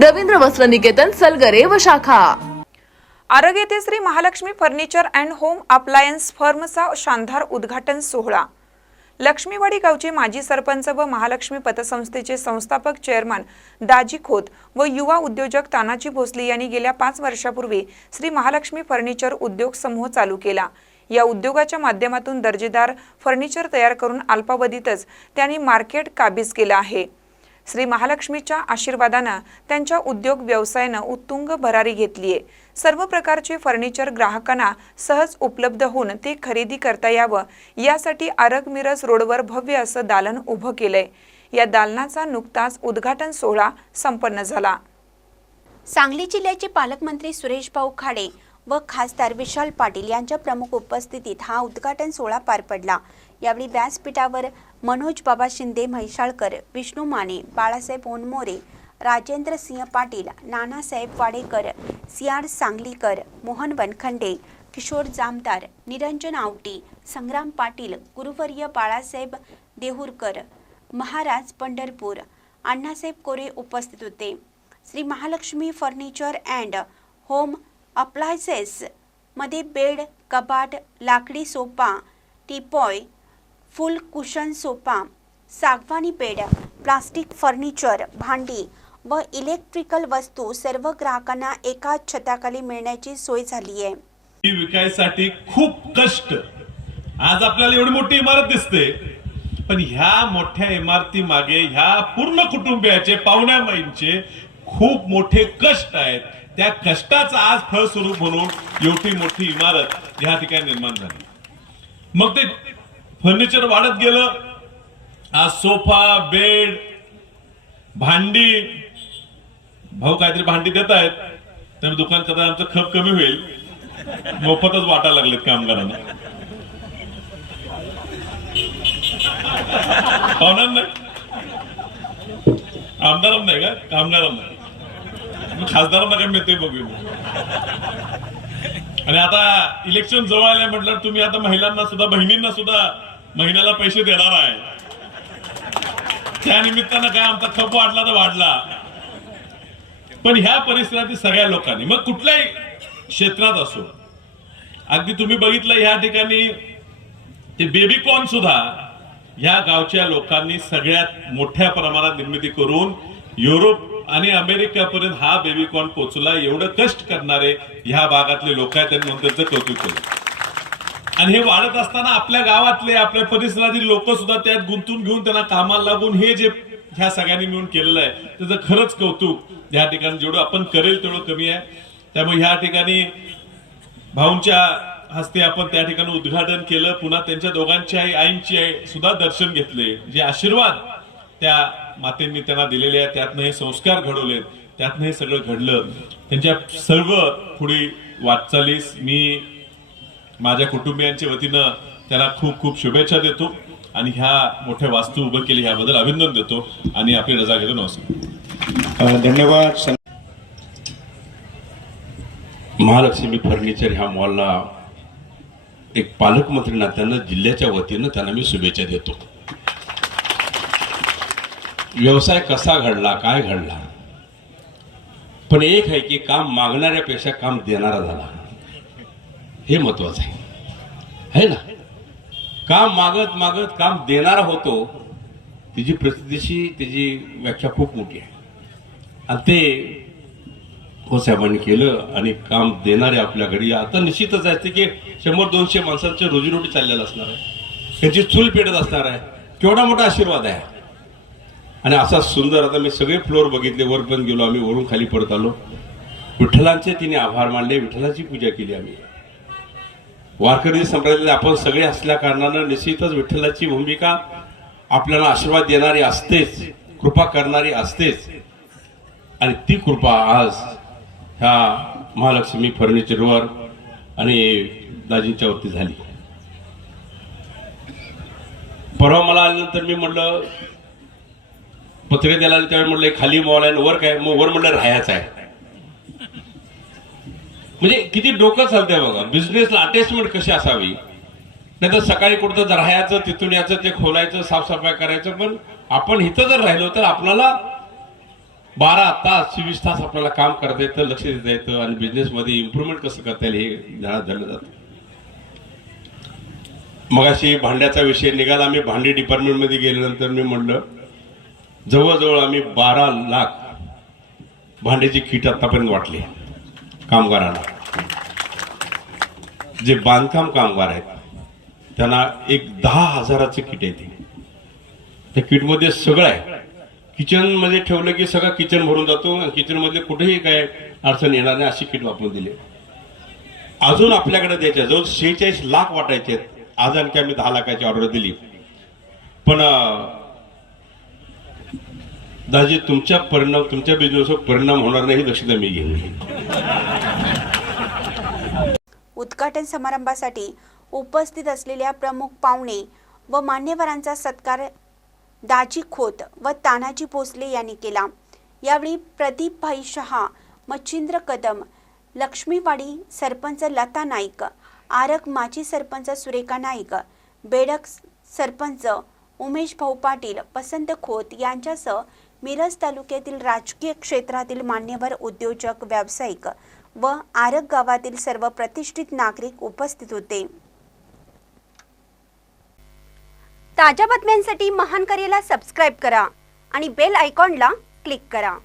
रवींद्र वस्त्र निकेतन सलगरे व शाखा. आरग येथे Shri Mahalakshmi furniture and home appliance फर्मचा शानदार उद्घाटन सोहळा. लक्ष्मीवाडी गावचे माजी सरपंच व महालक्ष्मी पतसंस्थेचे संस्थापक चेअरमन दाजी खोत व युवा उद्योजक तानाजी भोसले यांनी गेल्या पाच वर्षापूर्वी श्री महालक्ष्मी फर्निचर उद्योग समूह चालू केला. या उद्योगाच्या माध्यमातून दर्जेदार फर्निचर तयार करून अल्पावधीतच त्यांनी मार्केट काबीज केलं आहे. श्री महालक्ष्मीच्या आशीर्वादानं त्यांच्या उद्योग व्यवसायानं उत्तुंग भरारी घेतली आहे. सर्व प्रकारचे फर्निचर ग्राहकांना सहज उपलब्ध होऊन ते खरेदी करता यावं यासाठी आरग मिरज रोडवर भव्य असं दालन उभं केलंय. या दालनाचा नुकताच उद्घाटन सोहळा संपन्न झाला. सांगली जिल्ह्याचे पालकमंत्री सुरेश भाऊ खाडे व खासदार विशाल पाटील यांच्या प्रमुख उपस्थितीत हा उद्घाटन सोहळा पार पडला. यावेळी व्यासपीठावर मनोज बाबा शिंदे म्हैसाळकर विष्णू माने बाळासाहेब ओनमोरे राजेंद्र सिंह पाटील नानासाहेब वाडेकर सी आर सांगलीकर मोहन वनखंडे किशोर जामदार निरंजन आवटी संग्राम पाटील गुरुवर्य बाळासाहेब देहुरकर महाराज पंढरपूर अण्णासाहेब कोरे उपस्थित होते. Shri Mahalakshmi furniture and home appliances मध्ये बेड कपाट लाकडी sofa teapoy full cushion sofa सागवानी bed plastic furniture भांडी व इलेक्ट्रिकल वस्तू सर्व ग्राहकांना एकाच छताखाली मिळण्याची सोय झाली आहे. ही विकायसाठी खूप कष्ट. आज आपल्याला एवढी मोठी इमारत दिसते पण ह्या मोठ्या इमारती मागे ह्या पूर्ण कुटुंबियाचे पाहुण्या माईंचे खूप मोठे कष्ट आहेत. त्या कष्टाचं आज फळस्वरूप म्हणून एवढी मोठी इमारत ह्या ठिकाणी निर्माण झाली. मग ते फर्निचर वाढत गेलं. आज सोफा बेड भांडी भाऊ काहीतरी भांडी देत आहेत. त्यामुळे दुकान कदा आमचं खप कमी होईल. मोफतच वाटायला लागलेत कामगारांना. पाहुण्यांना आमदारांना नाही का? कामगारांना खासदारांना मिळते बघू आणि आता इलेक्शन जवळ आले म्हटलं तुम्ही आता महिलांना सुद्धा बहिणींना सुद्धा महिन्याला पैसे देणार आहे. त्या निमित्तानं काय आमचा खप वाढला तर वाढला. पण ह्या परिसरातील सगळ्या लोकांनी मग कुठल्याही क्षेत्रात असो अगदी तुम्ही बघितलं ह्या ठिकाणी ते बेबीकॉन सुद्धा ह्या गावच्या लोकांनी सगळ्यात मोठ्या प्रमाणात निर्मिती करून युरोप आणि अमेरिकेपर्यंत हा बेबीकॉन पोचला. एवढं कष्ट करणारे ह्या भागातले लोक आहेत त्यांनी म्हणून त्यांचं कौतुक केलं. आणि हे वाढत असताना आपल्या गावातले आपल्या परिसरातील लोक सुद्धा त्यात गुंतून घेऊन त्यांना कामाला लागून हे जे ह्या सगळ्यांनी मिळून केलेलं आहे त्याचं खरंच कौतुक या ठिकाणी जेवढं आपण करेल तेवढं कमी आहे. त्यामुळे ह्या ठिकाणी भाऊंच्या हस्ते आपण त्या ठिकाणी उद्घाटन केलं. पुन्हा त्यांच्या दोघांची आई आईंची आई सुद्धा दर्शन घेतले. जे आशीर्वाद त्या मातेंनी त्यांना दिलेले आहेत त्यातनं हे संस्कार घडवलेत त्यातनं हे सगळं घडलं. त्यांच्या सर्व पुढे वाटचालीस मी माझ्या कुटुंबियांच्या वतीनं त्याला खूप खूप शुभेच्छा देतो आणि ह्या मोठ्या वास्तू उभं केली ह्याबद्दल अभिनंदन देतो आणि आपली रजा घेतो. नमस्कार. धन्यवाद. महालक्ष्मी फर्निचर ह्या मॉलला एक पालकमंत्री नात्यानं जिल्ह्याच्या वतीनं त्यांना मी शुभेच्छा देतो. व्यवसाय कसा घडला काय घडला? पण एक आहे की काम मागणाऱ्यापेक्षा काम देणारा झाला. हे महत्वाचं आहे. है ना? काम मागत मागत काम देणारा होतो तिची प्रसिद्धीशी त्याची व्याख्या खूप मोठी आहे. आणि ते हो साहेबांनी केलं आणि काम देणारे आपल्या घरी आता निश्चितच आहे की शंभर दोनशे माणसांची रोजीरोटी चाललेलं असणार आहे. त्यांची चूल पेटत असणार आहे. केवढा मोठा आशीर्वाद आहे. आणि असा सुंदर आता मी सगळे फ्लोअर बघितले वर पण गेलो आम्ही वरून खाली पडत आलो. विठ्ठलांचे तिने आभार मानले विठ्ठलाची पूजा केली आम्ही. वारकरी संप्रदायात आपण सगळे असल्या कारणानं निश्चितच विठ्ठलाची भूमिका आपल्याला आशीर्वाद देणारी असतेच कृपा करणारी असतेच. आणि ती कृपा आज ह्या महालक्ष्मी फर्निचरवर आणि दाजींच्या वरती झाली. परवा मला आल्यानंतर मी म्हणलं पत्रिका द्यायला त्यावेळी म्हणलं खाली मॉल आहे वर काय? वर म्हणलं राहायचं आहे. म्हणजे किती डोकं चालतंय बघा. बिझनेसला अटॅचमेंट कशी असावी? नाही तर सकाळी कुठं जर राहायचं तिथून यायचं ते खोलायचं साफसफाई करायचं पण आपण इथं जर राहिलो तर आपल्याला बारा तास चोवीस तास आपल्याला काम करता येतं लक्ष देता येतं आणि बिझनेसमध्ये इम्प्रुव्हमेंट कसं करता येईल हे जाणं धरलं जातं. मगाशी भांड्याचा विषय निघाला. आम्ही भांडी डिपार्टमेंटमध्ये गेल्यानंतर मी म्हणलं जवळजवळ आम्ही बारा लाख भांड्याची किट आतापर्यंत वाटली कामगारांना. जे बांधकाम कामगार आहेत त्यांना एक दहा हजाराचं किट येते त्या किटमध्ये सगळं आहे. किचनमध्ये ठेवलं की सगळं किचन भरून जातो आणि किचनमध्ये कुठेही काय अडचण येणार नाही अशी किट वापरून दिली. अजून आपल्याकडे द्यायच्या जवळ शेहेचाळीस लाख वाटायचे आहेत. आज आणखी आम्ही दहा लाखाची ऑर्डर दिली. पण दाजी तुमच्या परिणाम तुमच्या बिझनेसवर परिणाम होणार नाही दक्षता मी घेईन. उद्घाटन समारंभासाठी उपस्थित असलेल्या प्रमुख पाहुणे व मान्यवरांचा सत्कार दाजी खोत व तानाजी भोसले यांनी केला. यावेळी प्रदीप भाई शहा मच्छिंद्र कदम लक्ष्मीवाडी सरपंच लता नाईक आरक माजी सरपंच सुरेखा नाईक बेडक सरपंच उमेश भाऊ पाटील वसंत खोत यांच्यासह मिरज तालुक्यातील राजकीय क्षेत्रातील मान्यवर उद्योजक व्यावसायिक व आरग गावातील सर्व प्रतिष्ठित नागरिक उपस्थित होते. ताज्या बातम्यांसाठी महान करेला सबस्क्राईब करा आणि बेल आयकॉनला क्लिक करा.